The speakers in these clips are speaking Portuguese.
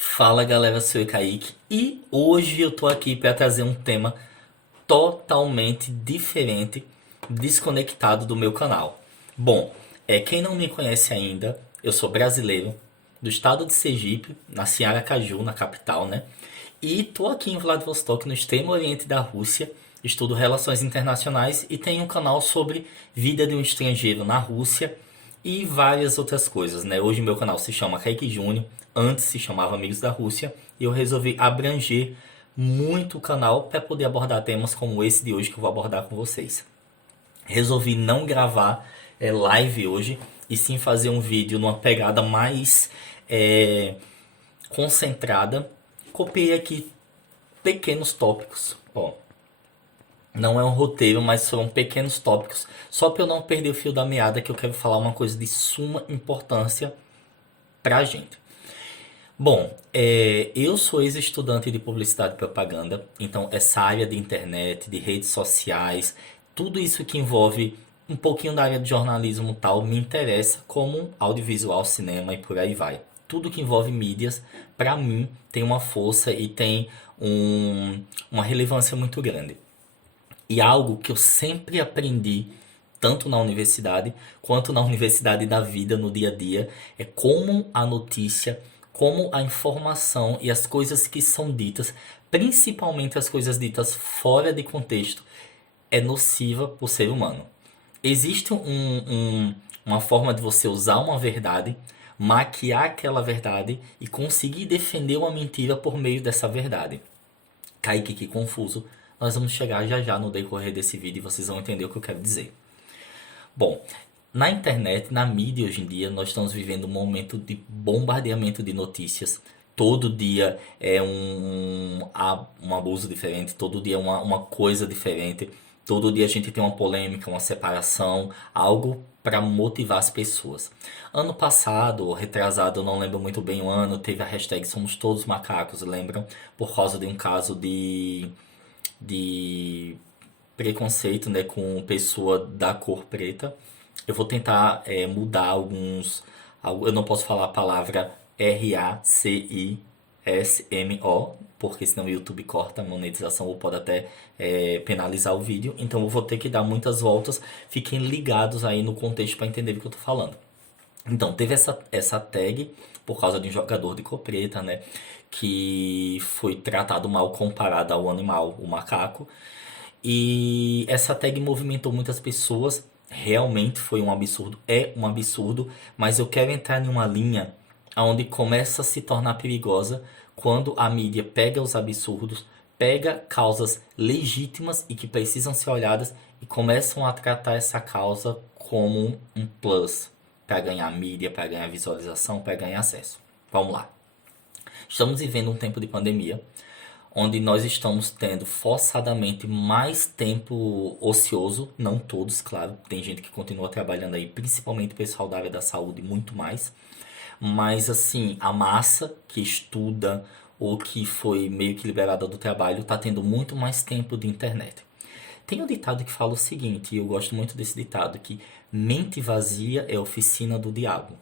Fala galera, sou o Kaique e hoje eu tô aqui para trazer um tema totalmente diferente, desconectado do meu canal. Bom, quem não me conhece ainda, eu sou brasileiro, do estado de Sergipe, nasci em Aracaju, na capital, né? E tô aqui em Vladivostok, no extremo oriente da Rússia, estudo relações internacionais e tenho um canal sobre vida de um estrangeiro na Rússia e várias outras coisas, né? Hoje meu canal se chama Kaique Júnior, antes se chamava Amigos da Rússia, e eu resolvi abranger muito o canal para poder abordar temas como esse de hoje que eu vou abordar com vocês. Resolvi não gravar live hoje e sim fazer um vídeo numa pegada mais é, concentrada. Copiei aqui pequenos tópicos. Ó, não é um roteiro, mas foram pequenos tópicos, só para eu não perder o fio da meada, que eu quero falar uma coisa de suma importância pra gente. Bom, eu sou ex-estudante de publicidade e propaganda, então essa área de internet, de redes sociais, tudo isso que envolve um pouquinho da área de jornalismo e tal, me interessa como audiovisual, cinema e por aí vai. Tudo que envolve mídias, pra mim, tem uma força e tem uma relevância muito grande. E algo que eu sempre aprendi, tanto na universidade quanto na universidade da vida, no dia a dia, é como a notícia, como a informação e as coisas que são ditas, principalmente as coisas ditas fora de contexto, é nociva para o ser humano. Existe uma forma de você usar uma verdade, maquiar aquela verdade e conseguir defender uma mentira por meio dessa verdade. Kaique, que confuso. Nós vamos chegar já já no decorrer desse vídeo e vocês vão entender o que eu quero dizer. Bom, na internet, na mídia hoje em dia, nós estamos vivendo um momento de bombardeamento de notícias. Todo dia é um abuso diferente, todo dia é uma coisa diferente. Todo dia a gente tem uma polêmica, uma separação, algo para motivar as pessoas. Ano passado, ou retrasado, eu não lembro muito bem o ano, teve a hashtag Somos Todos Macacos, lembram? Por causa de um caso de preconceito, né, com pessoa da cor preta. Eu vou tentar mudar alguns. Eu não posso falar a palavra RACISMO, porque senão o YouTube corta a monetização ou pode até penalizar o vídeo. Então eu vou ter que dar muitas voltas. Fiquem ligados aí no contexto para entender o que eu tô falando. Então, teve essa tag por causa de um jogador de cor preta, né? Que foi tratado mal comparado ao animal, o macaco. E essa tag movimentou muitas pessoas. Realmente foi um absurdo, é um absurdo, mas eu quero entrar em uma linha onde começa a se tornar perigosa quando a mídia pega os absurdos, pega causas legítimas e que precisam ser olhadas e começam a tratar essa causa como um plus para ganhar mídia, para ganhar visualização, para ganhar acesso. Vamos lá. Estamos vivendo um tempo de pandemia, onde nós estamos tendo forçadamente mais tempo ocioso, não todos, claro, tem gente que continua trabalhando aí, principalmente o pessoal da área da saúde, muito mais, mas assim, a massa que estuda ou que foi meio que liberada do trabalho está tendo muito mais tempo de internet. Tem um ditado que fala o seguinte, e eu gosto muito desse ditado, que mente vazia é oficina do diabo.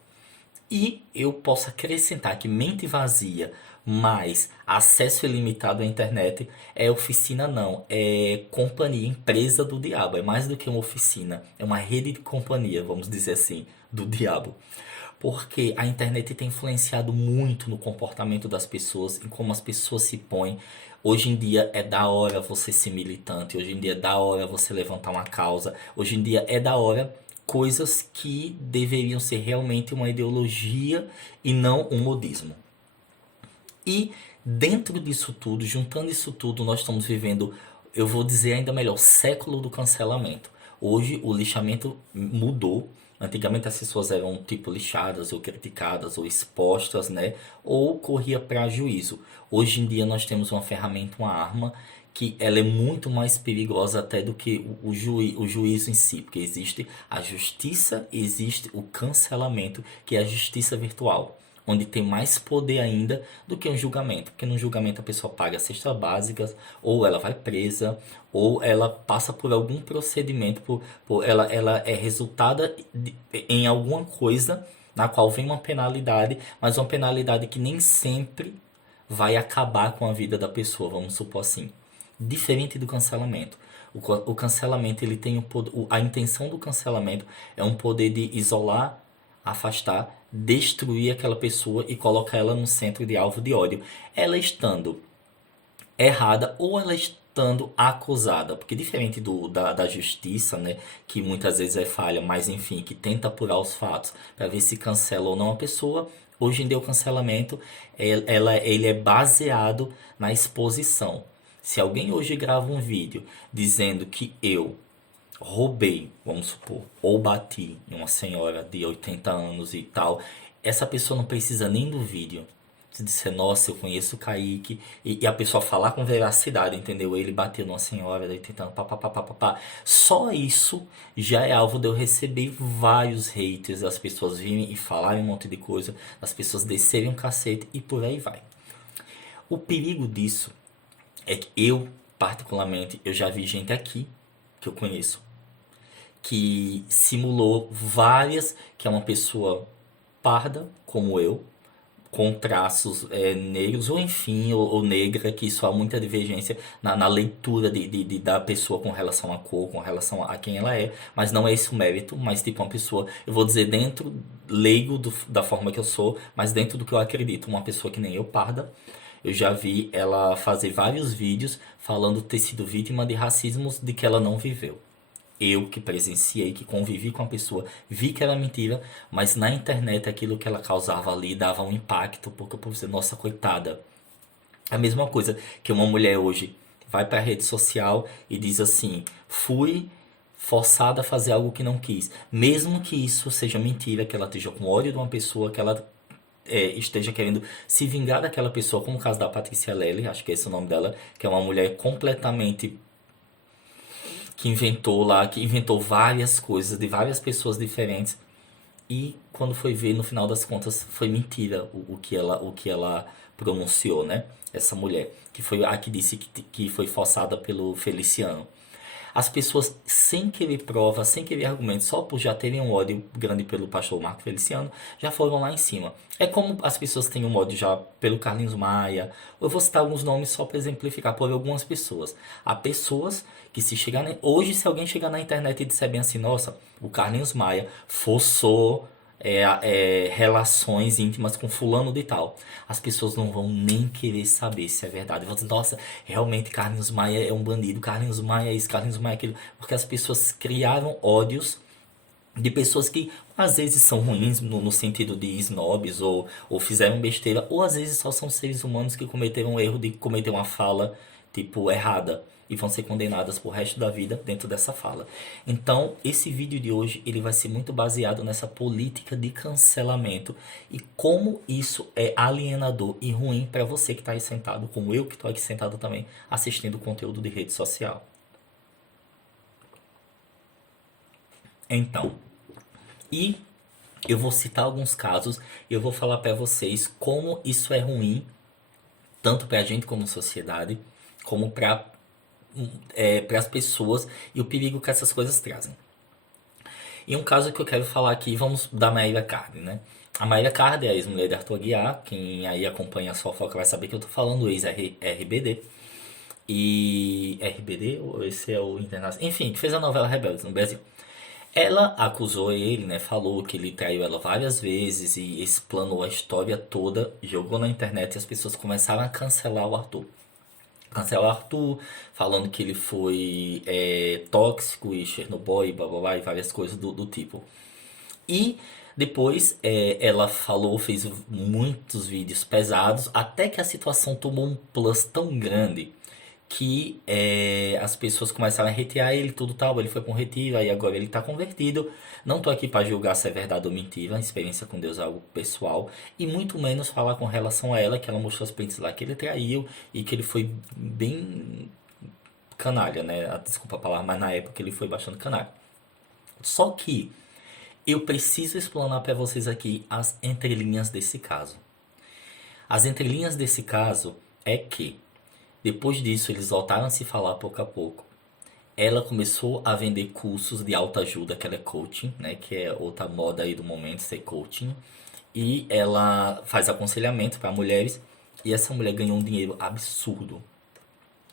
E eu posso acrescentar que mente vazia mais acesso ilimitado à internet é oficina não, é companhia, empresa do diabo. É mais do que uma oficina, é uma rede de companhia, vamos dizer assim, do diabo. Porque a internet tem influenciado muito no comportamento das pessoas, em como as pessoas se põem. Hoje em dia é da hora você ser militante, hoje em dia é da hora você levantar uma causa, hoje em dia é da hora coisas que deveriam ser realmente uma ideologia e não um modismo. E dentro disso tudo, juntando isso tudo, nós estamos vivendo, eu vou dizer ainda melhor, século do cancelamento. Hoje o lixamento mudou. Antigamente as pessoas eram tipo lixadas ou criticadas ou expostas, né? Ou corria para juízo. Hoje em dia nós temos uma ferramenta, uma arma que ela é muito mais perigosa até do que o juízo em si, porque existe a justiça, existe o cancelamento, que é a justiça virtual, onde tem mais poder ainda do que um julgamento, porque no julgamento a pessoa paga cestas básicas, ou ela vai presa, ou ela passa por algum procedimento, ela é resultada em alguma coisa na qual vem uma penalidade, mas uma penalidade que nem sempre vai acabar com a vida da pessoa, vamos supor assim. Diferente do cancelamento. O cancelamento, ele tem a intenção do cancelamento é um poder de isolar, afastar, destruir aquela pessoa e colocar ela no centro de alvo de ódio. Ela estando errada ou ela estando acusada, porque diferente da justiça, né, que muitas vezes é falha, mas enfim, que tenta apurar os fatos para ver se cancela ou não a pessoa. Hoje em dia o cancelamento ele é baseado na exposição. Se alguém hoje grava um vídeo dizendo que eu roubei, vamos supor, ou bati em uma senhora de 80 anos e tal, essa pessoa não precisa nem do vídeo. Se disser, nossa, eu conheço o Kaique, e a pessoa falar com veracidade, entendeu? Ele bateu numa senhora de 80 anos, papapá. Só isso já é alvo de eu receber vários haters, as pessoas virem e falarem um monte de coisa, as pessoas descerem um cacete e por aí vai. O perigo disso é que eu, particularmente, eu já vi gente aqui que eu conheço que simulou várias, que é uma pessoa parda, como eu, com traços negros, ou enfim, ou negra, que isso há muita divergência na leitura da pessoa com relação à cor, com relação a quem ela é, mas não é esse o mérito, mas tipo uma pessoa, eu vou dizer dentro, leigo da forma que eu sou, mas dentro do que eu acredito, uma pessoa que nem eu, parda, eu já vi ela fazer vários vídeos falando ter sido vítima de racismos de que ela não viveu. Eu que presenciei, que convivi com a pessoa, vi que era mentira, mas na internet aquilo que ela causava ali dava um impacto, porque eu pensei, nossa, coitada. A mesma coisa que uma mulher hoje vai para a rede social e diz assim: fui forçada a fazer algo que não quis. Mesmo que isso seja mentira, que ela esteja com ódio de uma pessoa, que ela esteja querendo se vingar daquela pessoa, como o caso da Patrícia Lely, acho que é esse o nome dela, que é uma mulher completamente que inventou várias coisas de várias pessoas diferentes e quando foi ver no final das contas foi mentira o que ela pronunciou, né? Essa mulher, que foi a que disse que foi forçada pelo Feliciano. As pessoas, sem querer prova, sem querer argumento, só por já terem um ódio grande pelo pastor Marco Feliciano, já foram lá em cima. É como as pessoas têm um ódio já pelo Carlinhos Maia. Eu vou citar alguns nomes só para exemplificar por algumas pessoas. Há pessoas que se chegar hoje, se alguém chegar na internet e disser bem assim, nossa, o Carlinhos Maia forçou relações íntimas com fulano de tal. As pessoas não vão nem querer saber se é verdade. Vão dizer, nossa, realmente Carlinhos Maia é um bandido, Carlinhos Maia é isso, Carlinhos Maia é aquilo. Porque as pessoas criaram ódios de pessoas que às vezes são ruins no sentido de snobs ou fizeram besteira, ou às vezes só são seres humanos que cometeram o erro de cometer uma fala tipo errada e vão ser condenadas pro resto da vida dentro dessa fala. Então, esse vídeo de hoje ele vai ser muito baseado nessa política de cancelamento e como isso é alienador e ruim para você que está aí sentado, como eu que estou aqui sentado também assistindo conteúdo de rede social. Então, e eu vou citar alguns casos, eu vou falar para vocês como isso é ruim, tanto para a gente como sociedade, como para as pessoas e o perigo que essas coisas trazem. E um caso que eu quero falar aqui, vamos da Mayra Card, né? A Mayra Card é a ex-mulher de Arthur Aguiar, quem aí acompanha a sua fofoca vai saber que eu tô falando ex-RBD. E RBD, ou esse é o Internacional? Enfim, que fez a novela Rebeldes no Brasil. Ela acusou ele, né? Falou que ele traiu ela várias vezes e explanou a história toda, jogou na internet e as pessoas começaram a cancelar o Arthur. Cancelar o Arthur, falando que ele foi tóxico e Chernobyl e blá blá blá e várias coisas do tipo. E depois ela falou, fez muitos vídeos pesados, até que a situação tomou um plus tão grande que as pessoas começaram a retirar ele, tudo tal, ele foi para um retiro, aí agora ele está convertido. Não tô aqui para julgar se é verdade ou mentira, a experiência com Deus é algo pessoal, e muito menos falar com relação a ela, que ela mostrou os prints lá que ele traiu e que ele foi bem canalha, né? Desculpa a palavra, mas na época ele foi bastante canalha. Só que eu preciso explanar para vocês aqui as entrelinhas desse caso. As entrelinhas desse caso é que depois disso, eles voltaram a se falar pouco a pouco. Ela começou a vender cursos de autoajuda, que ela é coaching, né? Que é outra moda aí do momento, ser coaching. E ela faz aconselhamento para mulheres. E essa mulher ganhou um dinheiro absurdo,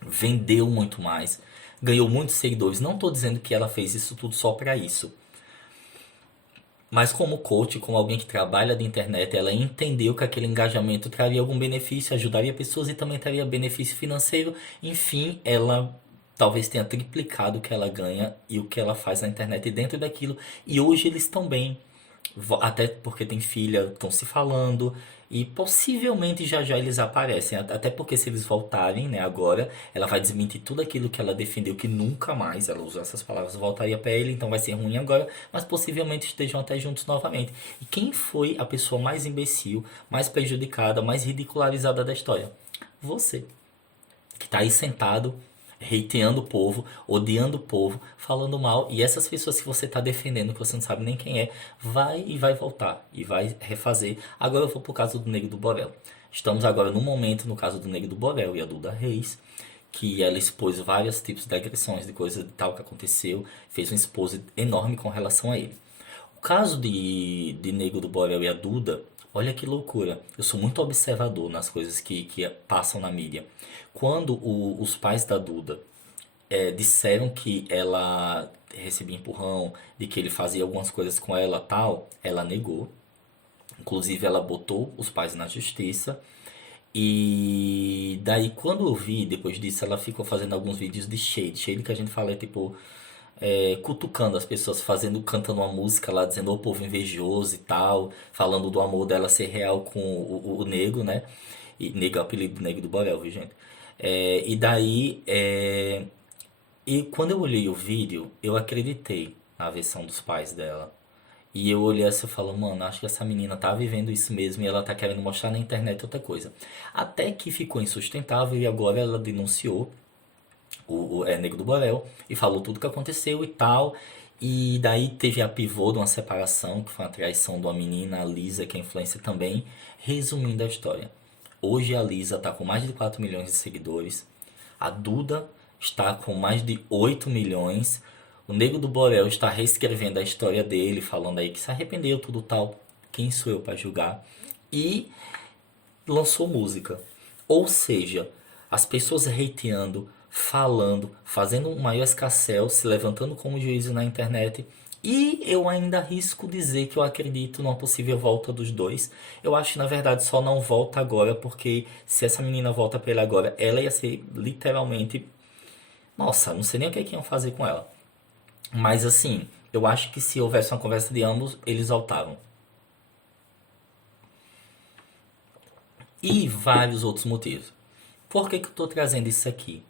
vendeu muito mais, ganhou muitos seguidores. Não estou dizendo que ela fez isso tudo só para isso. Mas como coach, como alguém que trabalha de internet, ela entendeu que aquele engajamento traria algum benefício, ajudaria pessoas e também traria benefício financeiro. Enfim, ela talvez tenha triplicado o que ela ganha e o que ela faz na internet dentro daquilo. E hoje eles estão bem. Até porque tem filha, estão se falando e possivelmente já já eles aparecem. Até porque se eles voltarem, né, agora, ela vai desmentir tudo aquilo que ela defendeu que nunca mais, ela usou essas palavras, voltaria para ele, então vai ser ruim agora, mas possivelmente estejam até juntos novamente. E quem foi a pessoa mais imbecil, mais prejudicada, mais ridicularizada da história? Você que tá aí sentado, hateando o povo, odiando o povo, falando mal, e essas pessoas que você tá defendendo, que você não sabe nem quem é, vai e vai voltar, e vai refazer. Agora eu vou pro caso do Nego do Borel. Estamos agora no momento, no caso do Nego do Borel e a Duda Reis, que ela expôs vários tipos de agressões, de coisa de tal que aconteceu, fez um expose enorme com relação a ele. O caso de Nego do Borel e a Duda, olha que loucura. Eu sou muito observador nas coisas que passam na mídia. Quando os pais da Duda disseram que ela recebia empurrão, de que ele fazia algumas coisas com ela tal, ela negou. Inclusive ela botou os pais na justiça. E daí quando eu vi, depois disso, ela ficou fazendo alguns vídeos de shade. Shade que a gente fala é tipo cutucando as pessoas, fazendo, cantando uma música lá, dizendo o povo invejoso e tal, falando do amor dela ser real com o Nego, né? E Nego é o apelido do Nego do Borel, viu, gente? E daí, e quando eu olhei o vídeo, eu acreditei na versão dos pais dela. E eu olhei assim e falo, mano, acho que essa menina tá vivendo isso mesmo e ela tá querendo mostrar na internet outra coisa. Até que ficou insustentável e agora ela denunciou o Nego do Borel e falou tudo que aconteceu e tal. E daí teve a pivô de uma separação, que foi uma traição de uma menina, a Lisa, que é influencer também. Resumindo a história. Hoje a Lisa tá com mais de 4 milhões de seguidores. A Duda está com mais de 8 milhões. O Nego do Borel está reescrevendo a história dele, falando aí que se arrependeu, tudo tal. Quem sou eu para julgar? E lançou música. Ou seja, as pessoas hateando, falando, fazendo um maior escarcéu, se levantando como juízo na internet. E eu ainda arrisco dizer que eu acredito numa possível volta dos dois. Eu acho que na verdade só não volta agora, porque se essa menina volta pra ele agora, ela ia ser literalmente. Nossa, não sei nem o que é que iam fazer com ela. Mas assim, eu acho que se houvesse uma conversa de ambos, eles voltavam. E vários outros motivos. Por que que eu tô trazendo isso aqui?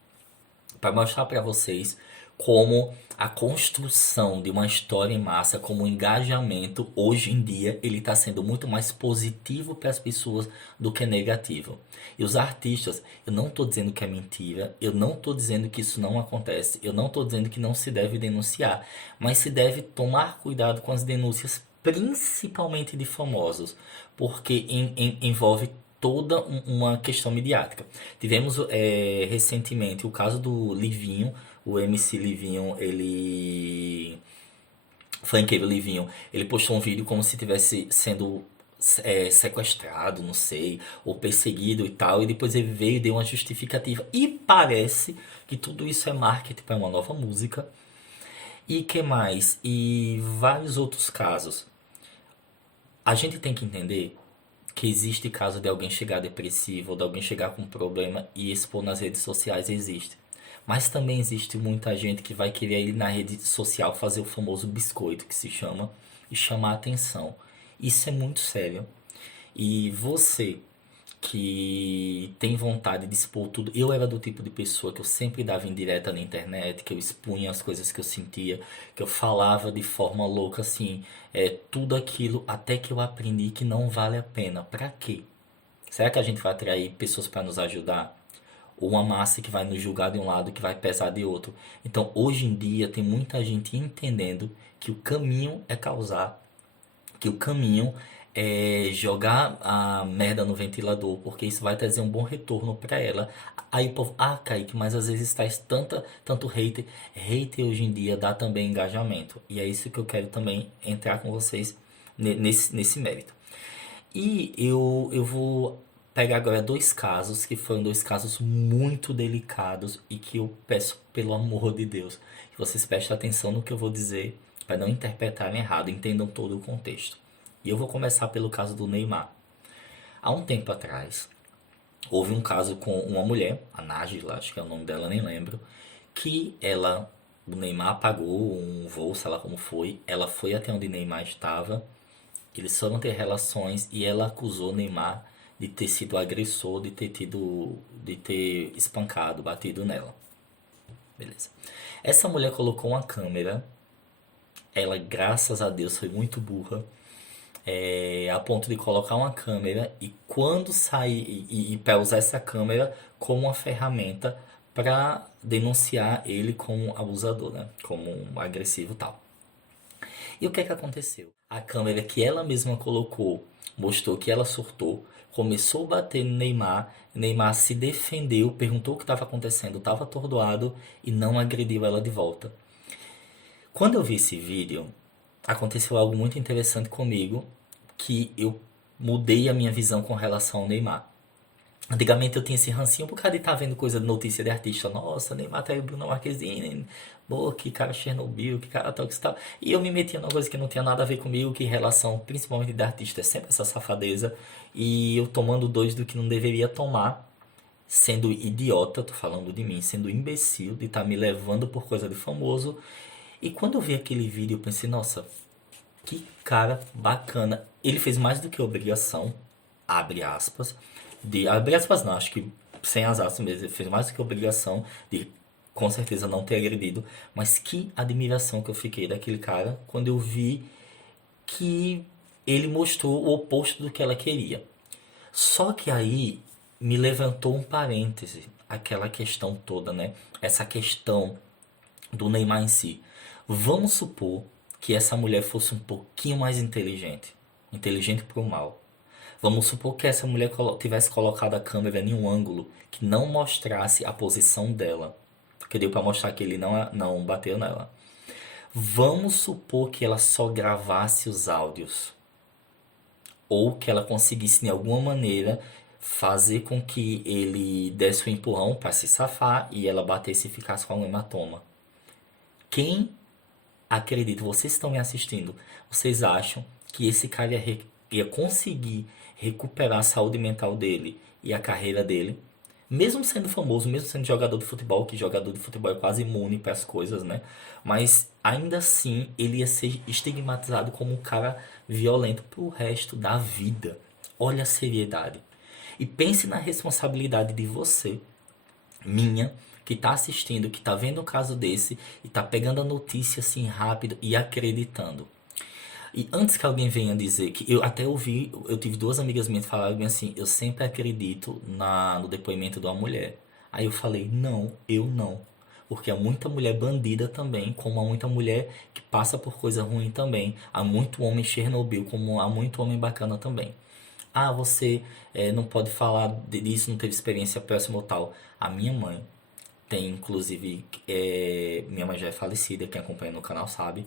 Para mostrar para vocês como a construção de uma história em massa, como o engajamento, hoje em dia, ele está sendo muito mais positivo para as pessoas do que negativo. E os artistas, eu não estou dizendo que é mentira, eu não estou dizendo que isso não acontece, eu não estou dizendo que não se deve denunciar, mas se deve tomar cuidado com as denúncias, principalmente de famosos, porque envolve toda uma questão midiática. Tivemos recentemente o caso do Livinho, o MC Livinho, ele. Funkeiro Livinho, ele postou um vídeo como se tivesse sendo sequestrado, não sei, ou perseguido e tal, e depois ele veio e deu uma justificativa. E parece que tudo isso é marketing para uma nova música. E que mais? E vários outros casos. A gente tem que entender que existe caso de alguém chegar depressivo ou de alguém chegar com um problema e expor nas redes sociais, existe. Mas também existe muita gente que vai querer ir na rede social fazer o famoso biscoito que se chama e chamar a atenção. Isso é muito sério. E você que tem vontade de expor tudo. Eu era do tipo de pessoa que eu sempre dava indireta na internet, que eu expunha as coisas que eu sentia, que eu falava de forma louca assim, tudo aquilo, até que eu aprendi que não vale a pena. Pra quê? Será que a gente vai atrair pessoas para nos ajudar? Ou uma massa que vai nos julgar de um lado e que vai pesar de outro? Então, hoje em dia, tem muita gente entendendo que o caminho é causar, que o caminho é jogar a merda no ventilador, porque isso vai trazer um bom retorno pra ela. Aí o povo, Kaique, mas às vezes traz tanto hater. Hater hoje em dia dá também engajamento. E é isso que eu quero também entrar com vocês nesse mérito. E eu vou pegar agora dois casos que foram dois casos muito delicados e que eu peço pelo amor de Deus que vocês prestem atenção no que eu vou dizer para não interpretarem errado, entendam todo o contexto. E eu vou começar pelo caso do Neymar. Há um tempo atrás, houve um caso com uma mulher, a Nájila, acho que é o nome dela, nem lembro, que o Neymar pagou um voo, sei lá como foi, ela foi até onde Neymar estava, eles foram ter relações e ela acusou Neymar de ter sido agressor, de ter espancado, batido nela. Beleza. Essa mulher colocou uma câmera, ela, graças a Deus, foi muito burra, a ponto de colocar uma câmera e quando sair e para usar essa câmera como uma ferramenta para denunciar ele como abusador, né? Como um agressivo e tal. E o que é que aconteceu? A câmera que ela mesma colocou mostrou que ela surtou, começou a bater no Neymar, Neymar se defendeu, perguntou o que estava acontecendo, estava atordoado e não agrediu ela de volta. Quando eu vi esse vídeo, aconteceu algo muito interessante comigo, que eu mudei a minha visão com relação ao Neymar. Antigamente eu tinha esse rancinho por causa de estar vendo coisa de notícia de artista. Nossa, Neymar tá aí, Bruna Marquezine. Pô, que cara Chernobyl, que cara tal, que tal. E eu me metia numa coisa que não tinha nada a ver comigo, que relação, principalmente de artista, é sempre essa safadeza. E eu tomando dois do que não deveria tomar, sendo idiota, tô falando de mim, sendo imbecil, de estar me levando por coisa de famoso. E quando eu vi aquele vídeo, eu pensei, nossa, que cara bacana. Ele fez mais do que obrigação, abre aspas, de abre aspas não, acho que sem as aspas mesmo, ele fez mais do que obrigação de com certeza não ter agredido, mas que admiração que eu fiquei daquele cara quando eu vi que ele mostrou o oposto do que ela queria. Só que aí me levantou um parêntese, aquela questão toda, né? Essa questão do Neymar em si. Vamos supor que essa mulher fosse um pouquinho mais inteligente, inteligente pro mal. Vamos supor que essa mulher tivesse colocado a câmera em um ângulo que não mostrasse a posição dela, que deu para mostrar que ele não bateu nela. Vamos supor que ela só gravasse os áudios, ou que ela conseguisse de alguma maneira fazer com que ele desse um empurrão para se safar e ela batesse e ficasse com um hematoma. Quem acredita, vocês estão me assistindo, vocês acham que esse cara ia conseguir recuperar a saúde mental dele e a carreira dele? Mesmo sendo famoso, mesmo sendo jogador de futebol, que jogador de futebol é quase imune para as coisas, né? Mas ainda assim ele ia ser estigmatizado como um cara violento pro resto da vida. Olha a seriedade. E pense na responsabilidade de você, minha, que tá assistindo, que tá vendo um caso desse e tá pegando a notícia assim rápido e acreditando. E antes que alguém venha dizer que eu até ouvi, eu tive duas amigas minhas que falaram bem assim, eu sempre acredito no depoimento de uma mulher. Aí eu falei, não, eu não. Porque há muita mulher bandida também, como há muita mulher que passa por coisa ruim também. Há muito homem Chernobyl, como há muito homem bacana também. Ah, você não pode falar disso, não teve experiência próxima ou tal. A minha mãe tem, inclusive, minha mãe já é falecida, quem acompanha no canal sabe.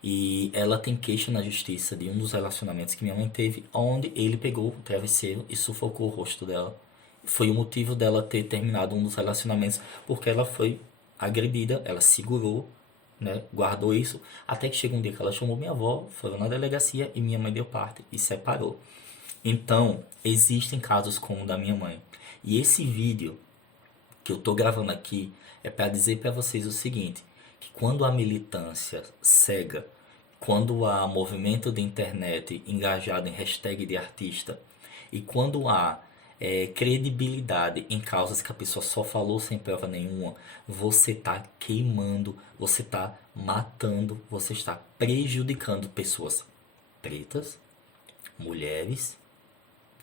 E ela tem queixa na justiça de um dos relacionamentos que minha mãe teve, onde ele pegou o travesseiro e sufocou o rosto dela. Foi o motivo dela ter terminado um dos relacionamentos, porque ela foi agredida, ela segurou, né, guardou isso, até que chegou um dia que ela chamou minha avó, foi na delegacia e minha mãe deu parte e separou. Então, existem casos como o da minha mãe. E esse vídeo que eu tô gravando aqui é para dizer para vocês o seguinte, que quando a militância cega, quando há movimento de internet engajado em hashtag de artista e quando há credibilidade em causas que a pessoa só falou sem prova nenhuma, você está queimando, você está matando, você está prejudicando pessoas pretas, mulheres,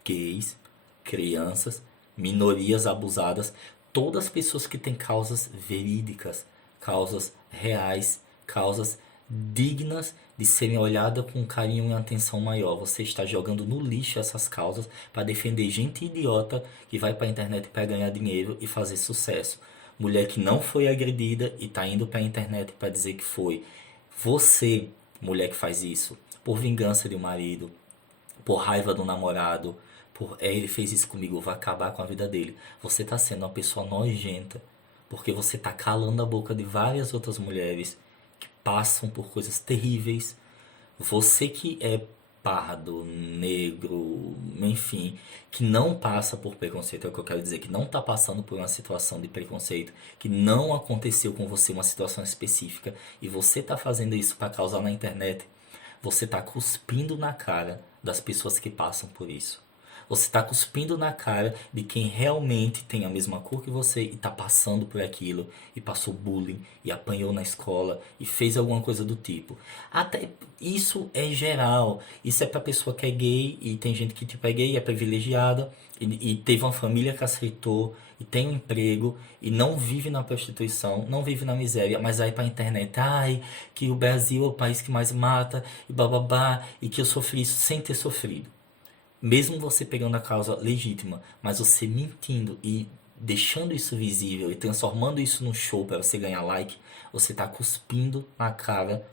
gays, crianças, minorias abusadas, todas as pessoas que têm causas verídicas, causas reais, causas dignas de serem olhadas com carinho e atenção maior. Você está jogando no lixo essas causas para defender gente idiota que vai para a internet para ganhar dinheiro e fazer sucesso. Mulher que não foi agredida e está indo para a internet para dizer que foi. Você, mulher que faz isso, por vingança de um marido, por raiva do namorado, Ele fez isso comigo, eu vou acabar com a vida dele. Você tá sendo uma pessoa nojenta, porque você tá calando a boca de várias outras mulheres que passam por coisas terríveis. Você que é pardo, negro, enfim, que não passa por preconceito, é o que eu quero dizer, que não tá passando por uma situação de preconceito, que não aconteceu com você uma situação específica e você tá fazendo isso para causar na internet, você tá cuspindo na cara das pessoas que passam por isso. Você está cuspindo na cara de quem realmente tem a mesma cor que você e está passando por aquilo, e passou bullying, e apanhou na escola, e fez alguma coisa do tipo. Até isso é geral. Isso é pra pessoa que é gay, e tem gente que tipo é gay, é privilegiada, e teve uma família que aceitou, e tem um emprego, e não vive na prostituição, não vive na miséria, mas vai pra internet, ai, que o Brasil é o país que mais mata, e bababá, e que eu sofri isso sem ter sofrido. Mesmo você pegando a causa legítima, mas você mentindo e deixando isso visível e transformando isso num show para você ganhar like, você está cuspindo na cara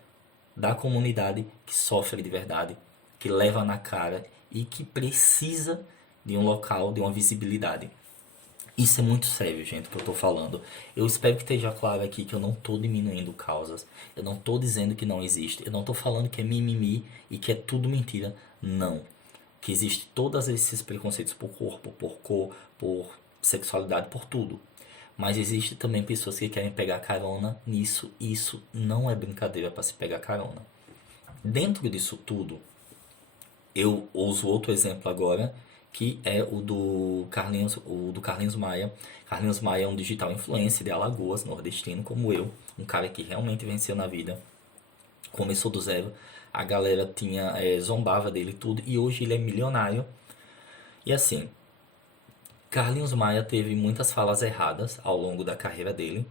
da comunidade que sofre de verdade, que leva na cara e que precisa de um local, de uma visibilidade. Isso é muito sério, gente, que eu tô falando. Eu espero que esteja claro aqui que eu não tô diminuindo causas. Eu não tô dizendo que não existe. Eu não tô falando que é mimimi e que é tudo mentira. Não. Que existe todos esses preconceitos por corpo, por cor, por sexualidade, por tudo. Mas existe também pessoas que querem pegar carona nisso. E isso não é brincadeira para se pegar carona. Dentro disso tudo, eu uso outro exemplo agora, que é o do Carlinhos Maia. Carlinhos Maia é um digital influencer de Alagoas, nordestino, como eu, um cara que realmente venceu na vida, começou do zero, a galera zombava dele e tudo, e hoje ele é milionário. E assim, Carlinhos Maia teve muitas falas erradas ao longo da carreira dele,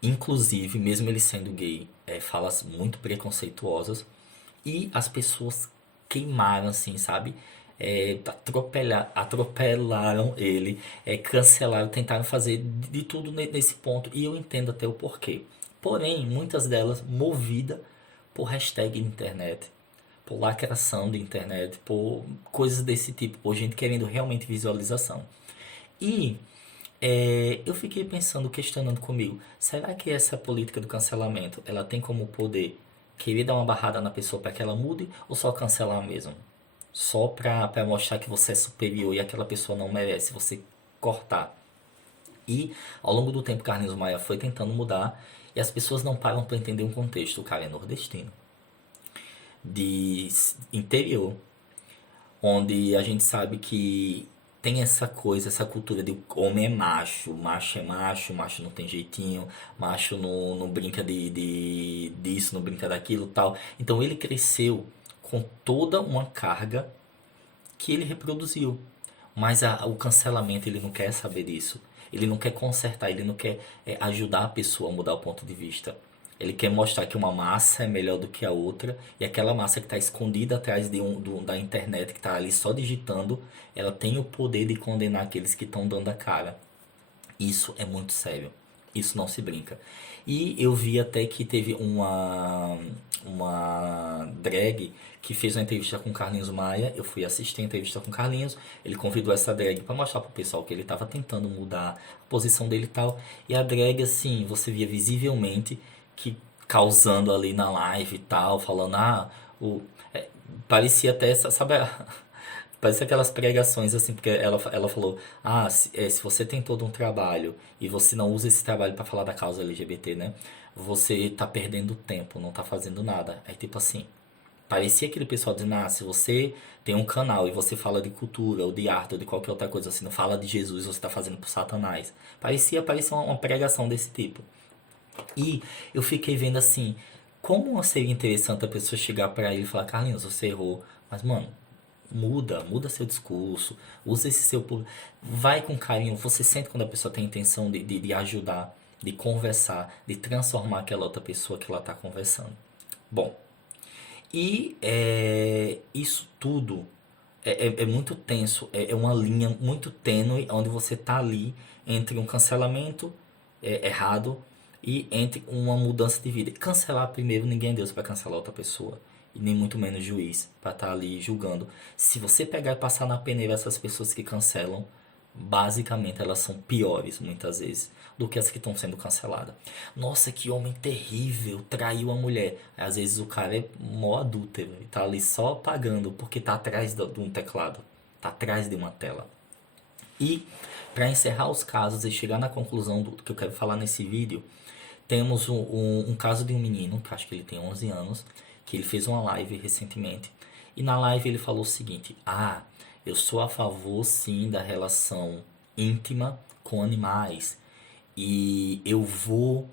inclusive, mesmo ele sendo gay, falas muito preconceituosas, e as pessoas queimaram, assim, sabe? Atropelaram ele, cancelaram, tentaram fazer de tudo nesse ponto, e eu entendo até o porquê. Porém, muitas delas movida por hashtag de internet, por lacração de internet, por coisas desse tipo, por gente querendo realmente visualização. E eu fiquei pensando, questionando comigo, será que essa política do cancelamento, ela tem como poder querer dar uma barrada na pessoa para que ela mude ou só cancelar mesmo? Só pra mostrar que você é superior e aquela pessoa não merece você cortar. E ao longo do tempo, Carlinhos Maia foi tentando mudar e as pessoas não param para entender um contexto. O cara é nordestino, de interior, onde a gente sabe que tem essa coisa, essa cultura de homem é macho, macho é macho, macho não tem jeitinho, macho não brinca disso, não brinca daquilo tal. Então ele cresceu com toda uma carga que ele reproduziu. Mas o cancelamento, ele não quer saber disso. Ele não quer consertar, ele não quer ajudar a pessoa a mudar o ponto de vista. Ele quer mostrar que uma massa é melhor do que a outra e aquela massa que está escondida atrás da internet, que está ali só digitando, ela tem o poder de condenar aqueles que estão dando a cara. Isso é muito sério. Isso não se brinca. E eu vi até que teve uma drag que fez uma entrevista com Carlinhos Maia. Eu fui assistir a entrevista com Carlinhos. Ele convidou essa drag para mostrar pro pessoal que ele estava tentando mudar a posição dele e tal. E a drag, assim, você via visivelmente que causando ali na live e tal, falando, é, parecia até essa, sabe, parece aquelas pregações assim, porque ela falou: se você tem todo um trabalho e você não usa esse trabalho pra falar da causa LGBT, né? Você tá perdendo tempo, não tá fazendo nada. Aí, tipo assim, parecia aquele pessoal dizendo: se você tem um canal e você fala de cultura ou de arte ou de qualquer outra coisa, assim, não fala de Jesus, você tá fazendo pro Satanás. Parecia uma pregação desse tipo. E eu fiquei vendo assim, como seria interessante a pessoa chegar pra ele e falar: Carlinhos, você errou, mas mano, muda seu discurso, usa esse seu público, vai com carinho, você sente quando a pessoa tem a intenção de ajudar, de conversar, de transformar aquela outra pessoa que ela está conversando. Bom, e isso tudo é muito tenso, é uma linha muito tênue onde você tá ali entre um cancelamento errado e entre uma mudança de vida. Cancelar primeiro, ninguém é Deus para cancelar outra pessoa. e nem muito menos juiz para estar ali julgando. Se você pegar e passar na peneira essas pessoas que cancelam, basicamente elas são piores muitas vezes do que as que estão sendo canceladas. Nossa, que homem terrível, traiu a mulher. Às vezes o cara é mó adúltero e tá ali só pagando porque tá atrás de um teclado, tá atrás de uma tela. E para encerrar os casos e chegar na conclusão do que eu quero falar nesse vídeo, temos um caso de um menino, que acho que ele tem 11 anos, que ele fez uma live recentemente. E na live ele falou o seguinte: eu sou a favor sim da relação íntima com animais. E eu vou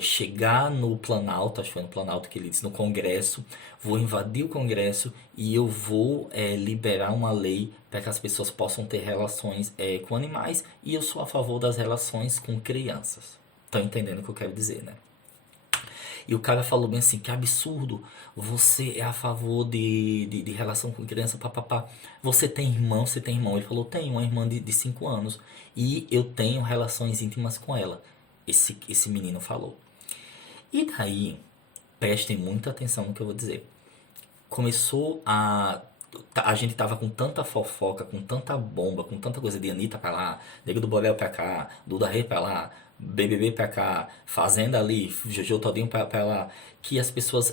chegar no Planalto, acho que foi no Planalto que ele disse, no Congresso, vou invadir o Congresso e eu vou liberar uma lei para que as pessoas possam ter relações com animais, e eu sou a favor das relações com crianças. Estão entendendo o que eu quero dizer, né? E o cara falou bem assim: que absurdo, você é a favor de relação com criança, papapá. Você tem irmão? Você tem irmão? Ele falou: tenho uma irmã de 5 anos e eu tenho relações íntimas com ela. Esse menino falou. E daí, prestem muita atenção no que eu vou dizer. Começou a gente tava com tanta fofoca, com tanta bomba, com tanta coisa de Anitta pra lá, Nego do Borel pra cá, Duda Rei pra lá, BBB pra cá, Fazenda ali, Jojo Todinho pra lá, que as pessoas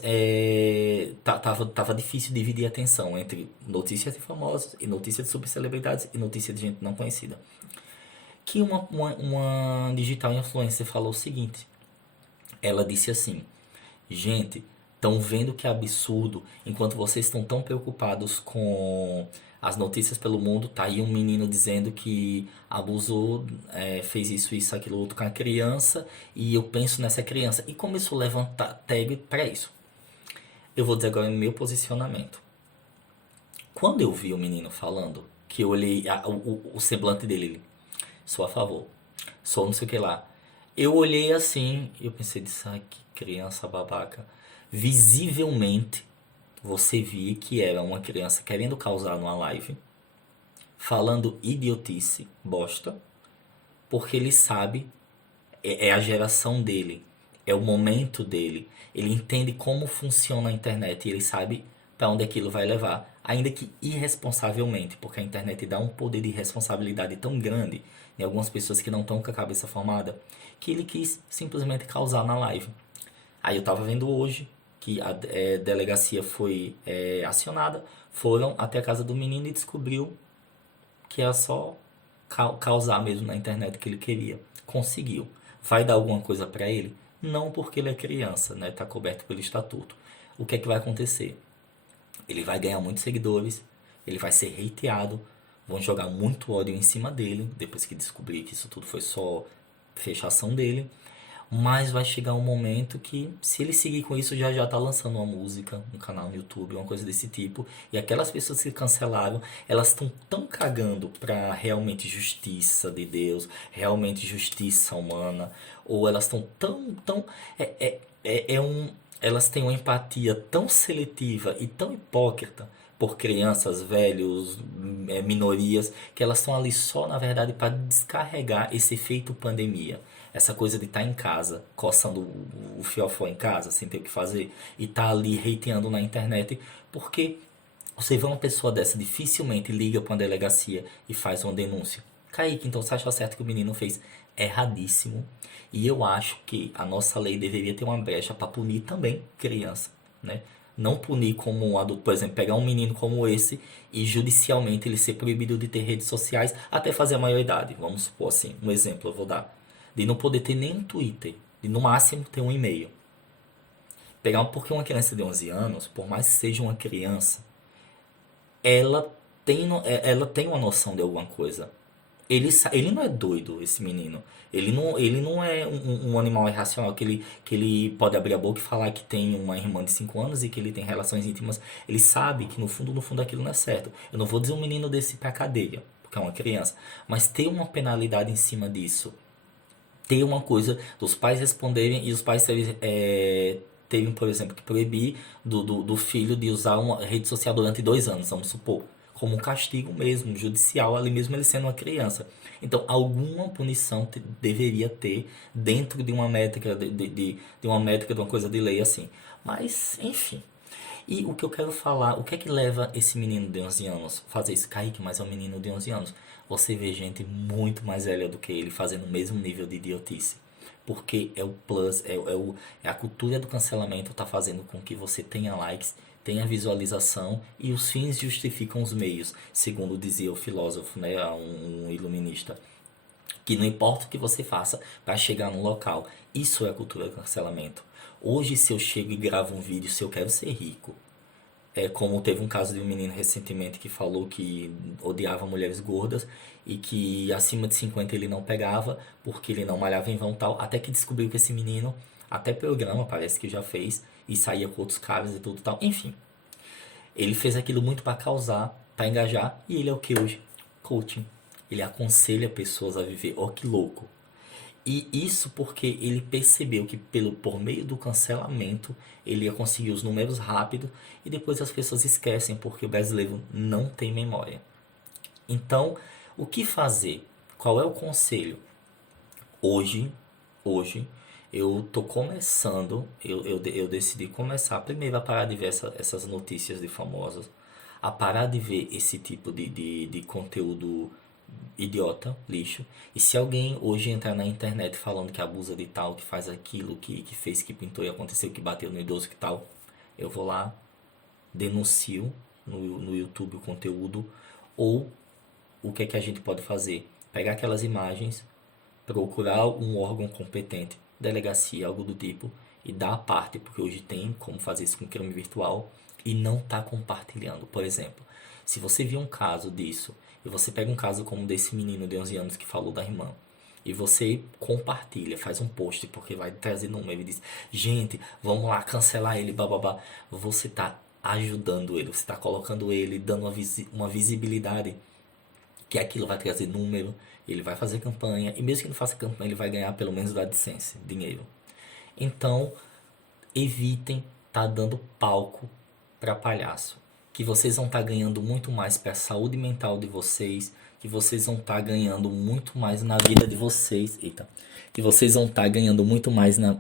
tava difícil dividir a atenção entre notícias de famosos e notícias de supercelebridades e notícias de gente não conhecida. Que uma digital influencer falou o seguinte: ela disse assim: gente, estão vendo que é absurdo, enquanto vocês estão tão preocupados com as notícias pelo mundo, tá aí um menino dizendo que abusou, fez isso, aquilo, outro com a criança, e eu penso nessa criança. E começou a levantar tag para isso. Eu vou dizer agora o meu posicionamento. Quando eu vi o menino falando, que eu olhei o semblante dele, sou a favor, sou não sei o que lá. Eu olhei assim, eu pensei disso, ai, que criança babaca. Visivelmente, você via que era uma criança querendo causar numa live, falando idiotice, bosta, porque ele sabe, é a geração dele, é o momento dele, ele entende como funciona a internet e ele sabe para onde aquilo vai levar, ainda que irresponsavelmente, porque a internet dá um poder de responsabilidade tão grande em algumas pessoas que não estão com a cabeça formada, que ele quis simplesmente causar na live. Aí eu tava vendo hoje que a delegacia foi acionada, foram até a casa do menino e descobriu que era só causar mesmo na internet que ele queria. Conseguiu. Vai dar alguma coisa pra ele? Não, porque ele é criança, né? Tá coberto pelo estatuto. O que é que vai acontecer? Ele vai ganhar muitos seguidores, ele vai ser hateado, vão jogar muito ódio em cima dele, depois que descobrir que isso tudo foi só fechação dele. Mas vai chegar um momento que, se ele seguir com isso, já tá lançando uma música, um canal no YouTube, uma coisa desse tipo. E aquelas pessoas que cancelaram, elas estão tão cagando pra realmente justiça de Deus, realmente justiça humana, ou elas estão tão. Elas têm uma empatia tão seletiva e tão hipócrita por crianças, velhos, minorias, que elas estão ali só, na verdade, para descarregar esse efeito pandemia. Essa coisa de estar em casa, coçando o fiofó em casa, sem ter o que fazer, e estar ali hateando na internet, porque você vê uma pessoa dessa, dificilmente liga para uma delegacia e faz uma denúncia. Kaique, então você acha certo que o menino fez? Erradíssimo. E eu acho que a nossa lei deveria ter uma brecha para punir também criança, né? Não punir como um adulto, por exemplo, pegar um menino como esse e judicialmente ele ser proibido de ter redes sociais até fazer a maioridade. Vamos supor assim, um exemplo eu vou dar. De não poder ter nem um Twitter, de no máximo ter um e-mail. Porque uma criança de 11 anos, por mais que seja uma criança, ela tem uma noção de alguma coisa. Ele não é doido, esse menino. Ele não é um animal irracional que ele pode abrir a boca e falar que tem uma irmã de 5 anos e que ele tem relações íntimas. Ele sabe que no fundo aquilo não é certo. Eu não vou dizer um menino desse pra cadeia, porque é uma criança. Mas ter uma penalidade em cima disso. Ter uma coisa dos pais responderem e os pais terem, por exemplo, que proibir do filho de usar uma rede social durante 2 anos, vamos supor, como um castigo mesmo, judicial, ali mesmo ele sendo uma criança. Então, alguma punição deveria ter dentro de uma métrica, de uma métrica, de uma coisa de lei assim. Mas, enfim. E o que eu quero falar, o que é que leva esse menino de 11 anos a fazer isso? Kaique, mas é um menino de 11 anos. Você vê gente muito mais velha do que ele fazendo o mesmo nível de idiotice. Porque é o plus, é a cultura do cancelamento tá fazendo com que você tenha likes, tenha visualização e os fins justificam os meios, segundo dizia o filósofo, né, um iluminista. Que não importa o que você faça, vai chegar no local. Isso é a cultura do cancelamento. Hoje, se eu chego e gravo um vídeo, se eu quero ser rico, é como teve um caso de um menino recentemente que falou que odiava mulheres gordas e que acima de 50 ele não pegava porque ele não malhava em vão tal, até que descobriu que esse menino, até programa parece que já fez, e saía com outros caras e tudo tal. Enfim, ele fez aquilo muito para causar, para engajar, e ele é o que hoje? Coaching. Ele aconselha pessoas a viver. Ó, que louco. E isso porque ele percebeu que por meio do cancelamento ele ia conseguir os números rápido e depois as pessoas esquecem porque o brasileiro não tem memória. Então, o que fazer? Qual é o conselho? Hoje, hoje, eu tô começando, eu decidi começar primeiro a parar de ver essas notícias de famosos, a parar de ver esse tipo de conteúdo idiota, lixo. E se alguém hoje entrar na internet falando que abusa de tal, que faz aquilo, que fez, que pintou e aconteceu, que bateu no idoso, que tal, eu vou lá, denuncio no YouTube o conteúdo, ou o que é que a gente pode fazer? Pegar aquelas imagens, procurar um órgão competente, delegacia, algo do tipo, e dar a parte, porque hoje tem como fazer isso com crime virtual e não tá compartilhando. Por exemplo, se você viu um caso disso, e você pega um caso como desse menino de 11 anos que falou da irmã, e você compartilha, faz um post, porque vai trazer número e diz, gente, vamos lá cancelar ele, bababá. Você tá ajudando ele, você tá colocando ele, dando uma visibilidade que aquilo vai trazer número, ele vai fazer campanha, e mesmo que não faça campanha, ele vai ganhar pelo menos da AdSense, dinheiro. Então, evitem tá dando palco para palhaço. Que vocês vão estar ganhando muito mais para a saúde mental de vocês, que vocês vão estar ganhando muito mais na vida de vocês. Eita. Que vocês vão estar ganhando muito mais na.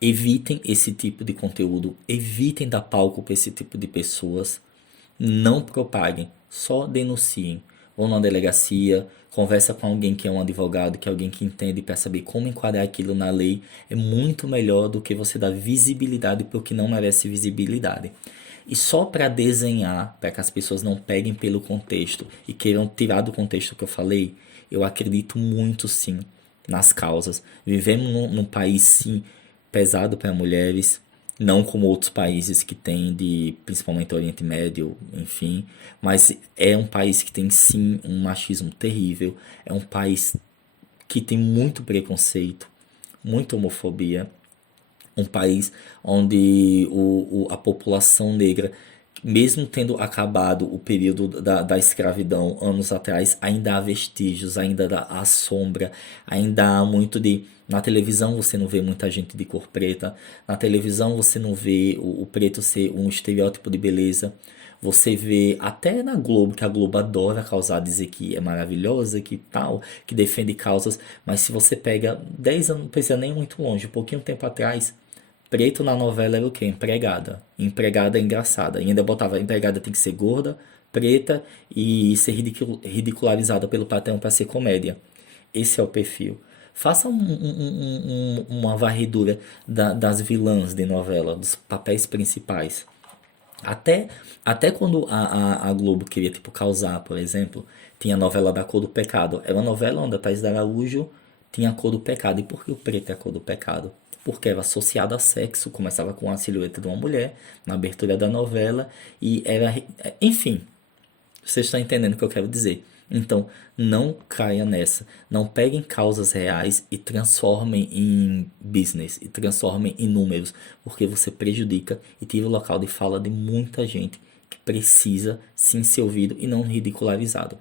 Evitem esse tipo de conteúdo, evitem dar palco para esse tipo de pessoas. Não propaguem, só denunciem. Vão na delegacia, conversa com alguém que é um advogado, que é alguém que entende para saber como enquadrar aquilo na lei. É muito melhor do que você dar visibilidade para o que não merece visibilidade. E só para desenhar, para que as pessoas não peguem pelo contexto e queiram tirar do contexto que eu falei, eu acredito muito sim nas causas. Vivemos num país sim pesado para mulheres, não como outros países que têm de, principalmente Oriente Médio, enfim, mas é um país que tem sim um machismo terrível, é um país que tem muito preconceito, muita homofobia, um país onde a população negra, mesmo tendo acabado o período da escravidão anos atrás, ainda há vestígios, ainda há sombra, ainda há muito de. Na televisão você não vê muita gente de cor preta, na televisão você não vê o preto ser um estereótipo de beleza. Você vê até na Globo, que a Globo adora causar, dizer que é maravilhosa, que tal, que defende causas, mas se você pega 10 anos, não precisa nem muito longe, um pouquinho tempo atrás, preto na novela era o quê? Empregada. Empregada é engraçada. E ainda botava, a empregada tem que ser gorda, preta e ser ridicularizada pelo patrão para ser comédia. Esse é o perfil. Faça uma varredura das vilãs de novela, dos papéis principais. Até, até quando a Globo queria tipo causar, por exemplo, tinha a novela da Cor do Pecado. Era uma novela onde a Thaís Araújo tinha a cor do pecado. E por que o preto é a cor do pecado? Porque era associado a sexo, começava com a silhueta de uma mulher na abertura da novela e era, enfim, vocês estão entendendo o que eu quero dizer. Então, não caia nessa. Não peguem causas reais e transformem em business, e transformem em números, porque você prejudica e tira o local de fala de muita gente que precisa sim ser ouvido e não ridicularizado.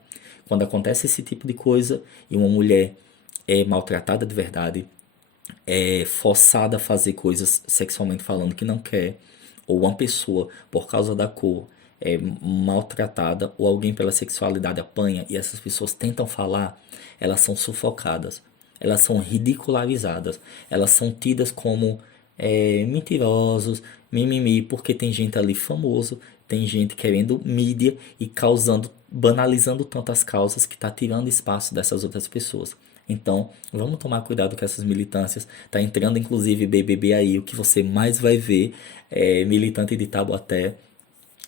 Quando acontece esse tipo de coisa e uma mulher é maltratada de verdade, é forçada a fazer coisas sexualmente falando que não quer, ou uma pessoa, por causa da cor, é maltratada, ou alguém pela sexualidade apanha e essas pessoas tentam falar, elas são sufocadas, elas são ridicularizadas, elas são tidas como mentirosos, mimimi, porque tem gente ali famoso, tem gente querendo mídia e causando, banalizando tantas causas que tá tirando espaço dessas outras pessoas. Então, vamos tomar cuidado com essas militâncias. Tá entrando inclusive BBB aí, o que você mais vai ver é militante de Taubaté,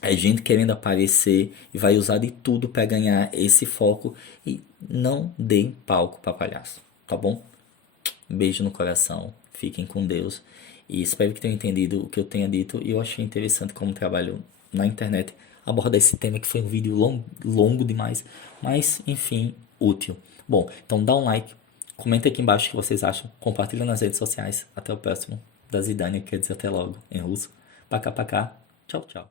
é gente querendo aparecer e vai usar de tudo para ganhar esse foco e não deem palco para palhaço, tá bom? Beijo no coração, fiquem com Deus e espero que tenham entendido o que eu tenha dito e eu achei interessante como trabalho na internet abordar esse tema que foi um vídeo longo demais, mas enfim, útil. Bom, então dá um like, comenta aqui embaixo o que vocês acham, compartilha nas redes sociais. Até o próximo. Da Zidane, quer dizer até logo em russo. Пока-пока. Tchau, tchau.